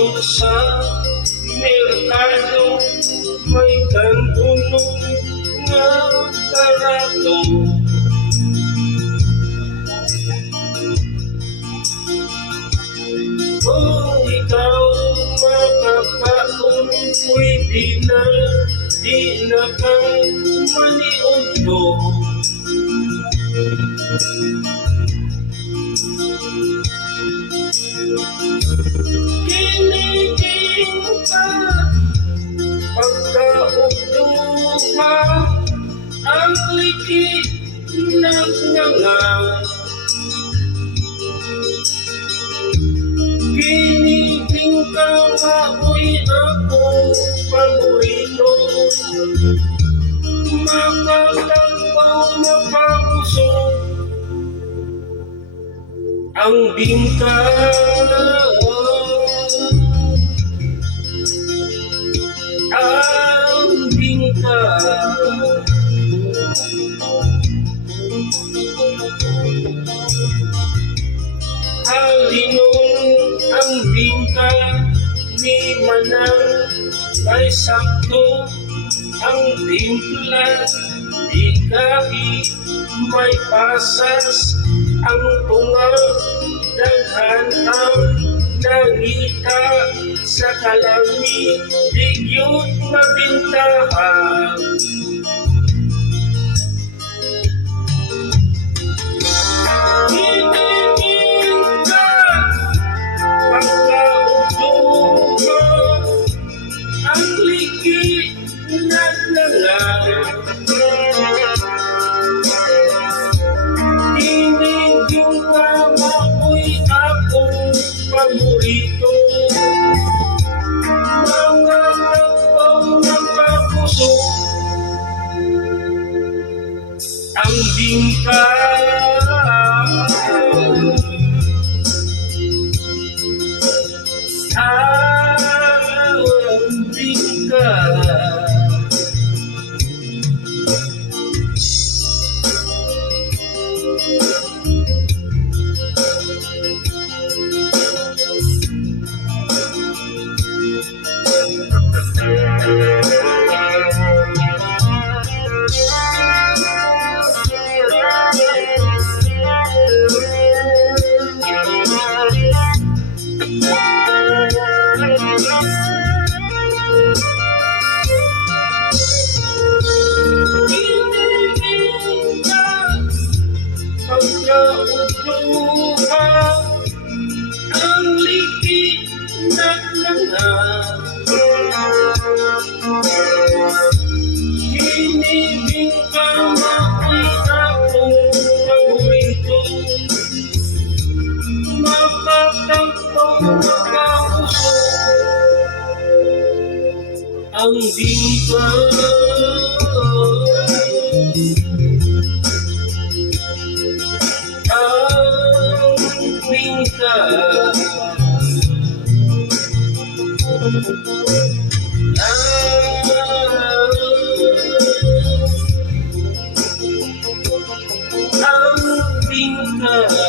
dito sa merkado, may kanunong nga karato. Kung ikaw makakaon, pwede na di na kang maniundo. Kiniking ka pagkaugdo ka, ang liki ng nga. Kiniking ka ako'y akong paborito, makatagpaw mapabusog ang bingka. Ang bingka, halinon ang bingka ni Manang, ay sakto ang timpla, di kahit may pasas ang tunga, daghan ang nangita sa kalami, di yun mabintahan. Kiniking ka pagkaugdo mo, ang liki naglalang. Kiniking ka ako'y akong paborito, mga tagpaw ng kapuso ang bingka. Ang bingka. Pagkaugdo ka, ang liki naglangan. Kinibing ka ako'y akong paborito, makatagpaw makapuso ang bingka. Ang bingka.